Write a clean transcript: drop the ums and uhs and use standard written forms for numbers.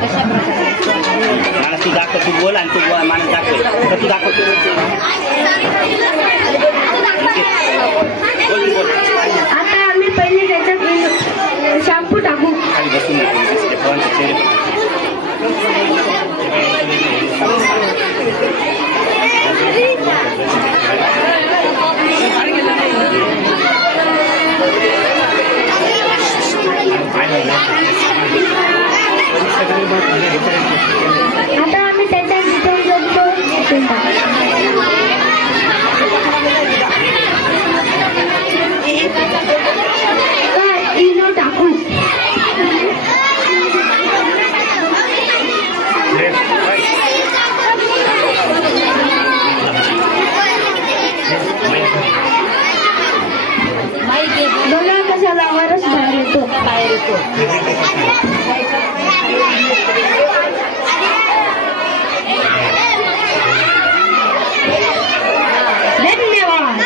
मला तू दाखव, तू बोल आणि तू मला दाखव. तर तू दाखव. आता आम्ही पहिले त्याच्यात शॅम्पू टाकू. खाली बसून आता आम्ही त्याच्यात जिथून जोडतो तिथून टाकू. इनो टाकू. बघा कसा लावारच बाहेर येतो. धन्यवाद.